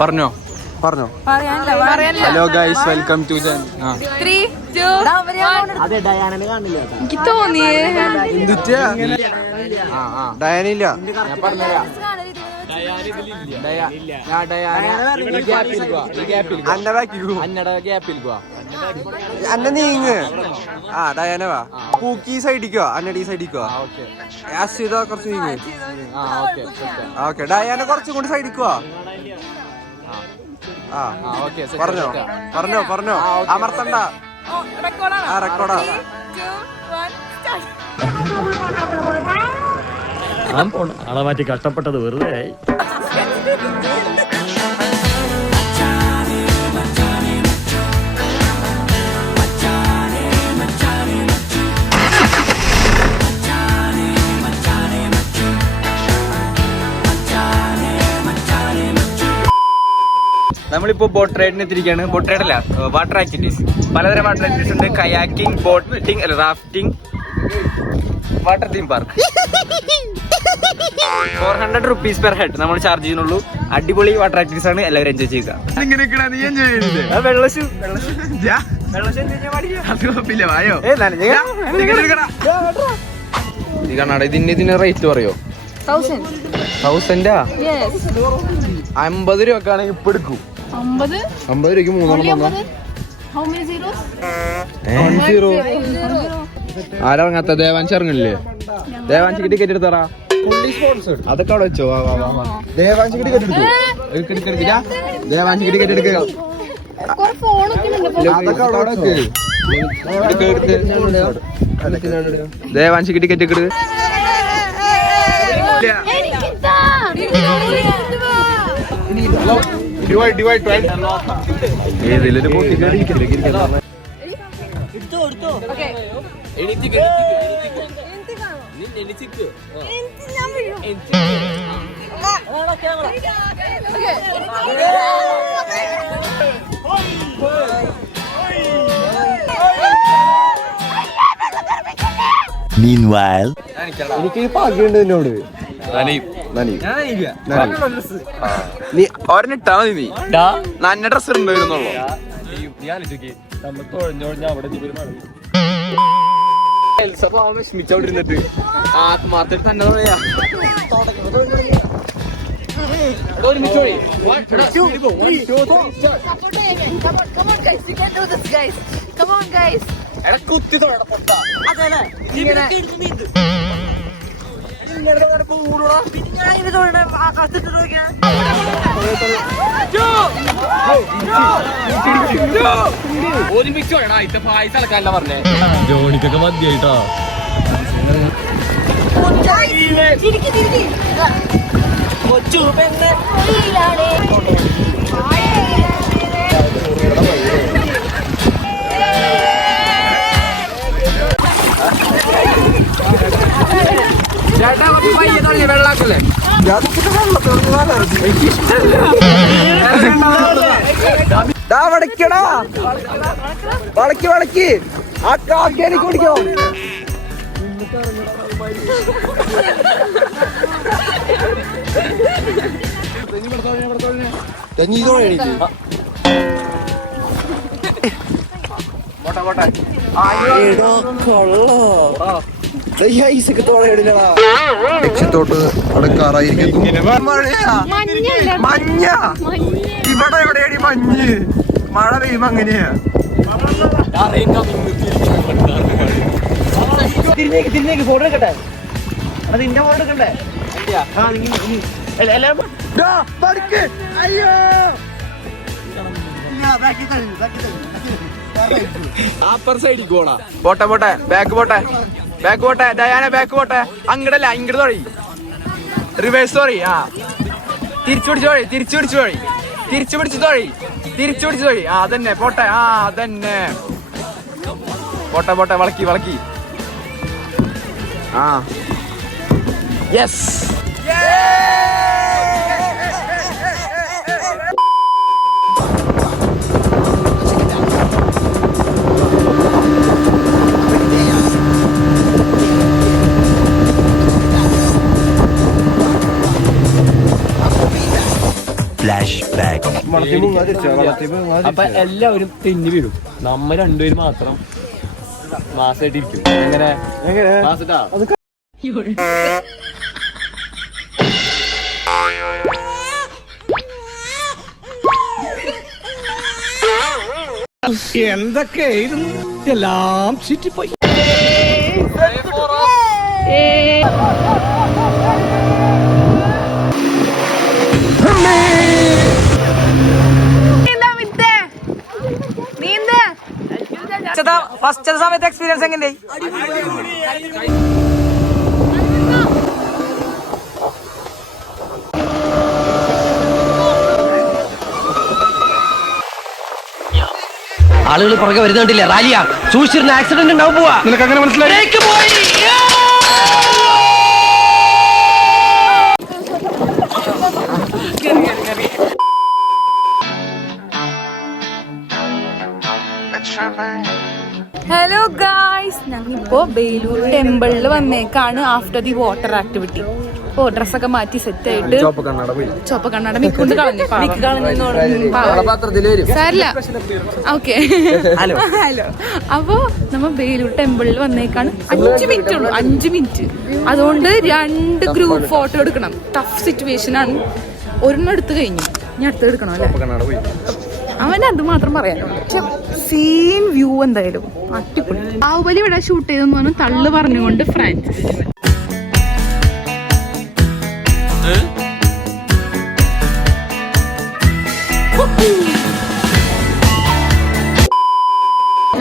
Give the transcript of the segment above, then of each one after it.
പറഞ്ഞോ പറഞ്ഞോ. Hello guys, welcome to എനിക്ക് തോന്നിയേ ഡയാനില്ല. അന്ന നീങ്ങ്. ആ ഡയാന വാ. പൂക്കി സൈഡിക്കോ അന്നടി സൈഡിക്കോ. കുറച്ച് നീങ്ങ്. ഓക്കെ ഡയാന കുറച്ചും കൂടി സൈഡിക്കോ. പറഞ്ഞോ പറഞ്ഞോ പറഞ്ഞോ. അമർത്തണ്ട. ആ റെക്കോർഡാ. ആളെ മാറ്റി കഷ്ടപ്പെട്ടത് വെറുതെ. നമ്മളിപ്പോ ബോട്ട് റൈഡിന് എത്തിരിക്കുകയാണ്. ബോട്ട് റൈഡ് അല്ല, വാട്ടർ ആക്ടിവിറ്റീസ്. പലതരം വാട്ടർ ആക്ടിവിറ്റീസ് ഉണ്ട്. Kayaking, boating, rafting, water theme park. 400 rupees per head നമ്മൾ ചാർജ് ചെയ്യുന്നുള്ളൂ. അടിപൊളി വാട്ടർ ആക്ടിവിറ്റീസ് ആണ്. എല്ലാവരും എൻജോയ് ചെയ്യുക. ഇതിന് റേറ്റ് പറയോ? 1000 50 രൂപക്കാണെങ്കിൽ ഇപ്പൊ എടുക്കും. 50 രൂപയ്ക്ക് 3 ആരങ്ങാത്ത ദേവാൻഷ് ഇറങ്ങില്ലേ? ദേവാൻഷിക്ക് ടിക്കറ്റ് എടുത്തറാ. അതൊക്കെ അവിടെ വെച്ചോ. ദേവാൻഷിക്ക് ടിക്കറ്റ് എടുക്കും. ദേവാൻഷിക്ക് ടിക്കറ്റ് എടുക്കുക. ദേവാൻഷിക്ക് ടിക്കറ്റ് എടുക്കുക. ഏതിലൊരു പൊട്ടി Meanwhile, എനിക്ക് ഭാഗ്യമുണ്ട് എന്നോട്. നീ ഒരെണ്ണിട്ടാ മതി. നീ നന്ന ഡ്രസ് ഉണ്ടായിരുന്നുള്ളൂ. വിഷമിച്ചോണ്ടിരുന്നിട്ട് ആത്മാർത്ഥത്തിൽ തന്നെ പറയാ. കുത്തി പൊട്ടാ. ഒരുമിച്ചോടാ ഇത്ത പായസം അളക്കാനല്ല പറഞ്ഞേ. ജോണിക്കൊക്കെ മതിയായിട്ടോ. ചേട്ടാ പയ്യെ വെള്ളാക്കല്ലേ? വളക്കടാ, വളക്കി വളക്കി. ആ കാക്കേനിക്ക് പിടിക്കോ. ലക്ഷ്യത്തോട്ട് അടുക്കാറായിരിക്കും. മഞ്ഞ ഇവിടെ എവിടെയാണ് മഞ്ഞ്? മഴ പെയ്യുമ്പോ അങ്ങനെയാ. തിരിഞ്ഞേക്ക് ഫോട്ടോ എടുക്കട്ടെ. അത് ഇന്റെ ഫോട്ടോ എടുക്കണ്ടേ? അയ്യോ അപ്പർ സൈഡിൽ പോണ. പോട്ടെ പോട്ടെ, ബാക്ക് പോട്ടെ, ബാക്ക് പോട്ടെ. ഡയാന ബാക്ക് പോട്ടെ. അങ്ങടല്ല, ഇങ്ങോട്ട് തൊഴി. റിവേഴ്സ് തൊഴി. ആ തിരിച്ചു പിടിച്ചു തൊഴി, തിരിച്ചു പിടിച്ചു തൊഴി, തിരിച്ചു പിടിച്ചു തൊഴി, തിരിച്ചു പിടിച്ചു തൊഴി. ആ അതന്നെ പോട്ടെ. ആ അതന്നെ പോട്ടെ പോട്ടെ. വളക്കി വളക്കി. ആ യെസ്. Flashback. അപ്പൊ എല്ലാവരും തെന്നി വീഴും, നമ്മ രണ്ടുപേരും മാത്രം മാസായിട്ടിരിക്കും. എങ്ങനെ മാസട്ടാ എന്തൊക്കെയായിരുന്നു എല്ലാം ചുറ്റിപ്പോയി. ഫസ്റ്റ് സമയത്ത് എക്സ്പീരിയൻസ് എങ്ങനെ? ആളുകൾ പുറകെ വരുന്നുണ്ടില്ല, റാലിയാ, സൂക്ഷിച്ചിരുന്ന ആക്സിഡന്റ് ഉണ്ടാവും. പോവാ, നിനക്ക് അങ്ങനെ മനസ്സിലായി? ഹലോ ഗായ്സ്, ഞങ്ങളിപ്പോ ബേലൂർ ടെമ്പിളിൽ വന്നേക്കാണ് ആഫ്റ്റർ ദി വാട്ടർ ആക്ടിവിറ്റി. ഓ, ഡ്രസ്സൊക്കെ മാറ്റി സെറ്റ് ആയിട്ട് ചോപ്പ കണ്ണട മിക്കൊണ്ട് കളഞ്ഞു. സാരില്ല, ഓക്കെ. ഹലോ. അപ്പൊ നമ്മ ബേലൂർ ടെമ്പിളിൽ വന്നേക്കാണ്. 5 മിനിറ്റ് ഉള്ളൂ, 5 മിനിറ്റ്. അതുകൊണ്ട് 2 ഗ്രൂപ്പ് ഫോട്ടോ എടുക്കണം. ടഫ് സിറ്റുവേഷൻ ആണ്. ഒരെണ്ണം എടുത്തു കഴിഞ്ഞു, ഞാൻ അടുത്ത് എടുക്കണം അല്ലേ? അവൻ അത് മാത്രം പറയാനുള്ളൂ. പക്ഷെ സീൻ വ്യൂ എന്തായാലും അടിപൊളി. ബാഹുബലി ഇവിടെ ഷൂട്ട് ചെയ്തെന്ന് പറഞ്ഞു തള്ളു പറഞ്ഞുകൊണ്ട് ഫ്രാൻസിസ്.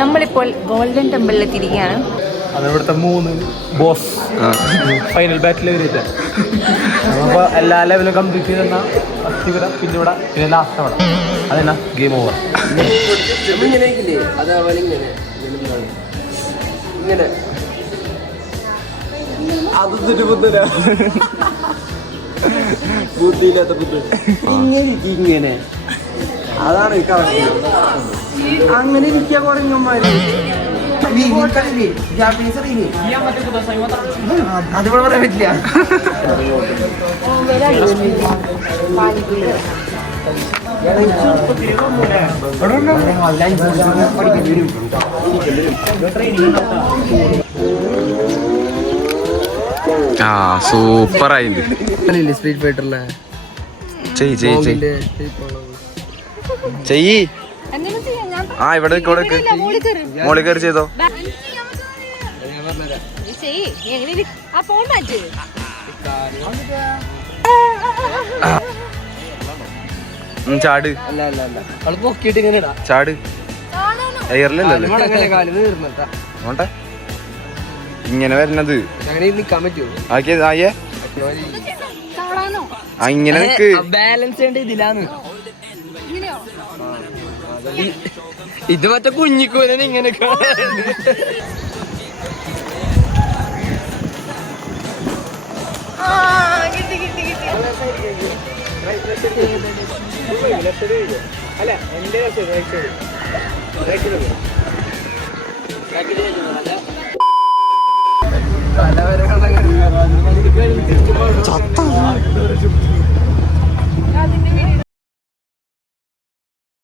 നമ്മളിപ്പോൾ ഗോൾഡൻ ടെമ്പിളിൽ എത്തിയിരിക്കുകയാണ്. അതിവിടുത്തെ 3 ബോസ് ഫൈനൽ ബാറ്റിൽ വരില്ല. അപ്പൊ എല്ലാ ലെവലും കംപ്ലീറ്റ് ചെയ്തെന്ന ഫസ്റ്റ് പിന്നെ ഇവിടെ പിന്നെ ലാസ്റ്റ് അവിടെ അതെന്നാ ഗെയിം ഓവർ. ഇങ്ങനെ അതാണ് അങ്ങനെ ഇരിക്കാൻ കുറഞ്ഞമാര് അതിവിടെ പറയാൻ പറ്റില്ല. ആ സൂപ്പർ ആയിട്ട് സ്ട്രീറ്റ് ഫൈറ്ററിലെ ചെയ്യ്. ആ ഇവിടെ മോളി കയറി ചെയ്തോ. ചാട് ചാട് എയറിലല്ലേ ഇങ്ങനെ വരുന്നത്. നിക്കാൻ പറ്റുമോ? ആയേ ഇങ്ങനെ നിക്ക്. ബാലൻസ് ചെയ്യേണ്ട ഇതിലാന്ന്. ഇത് മറ്റേ കുഞ്ഞിക്കൂനെ ഇങ്ങനെ അല്ല എന്റെ ചത്ത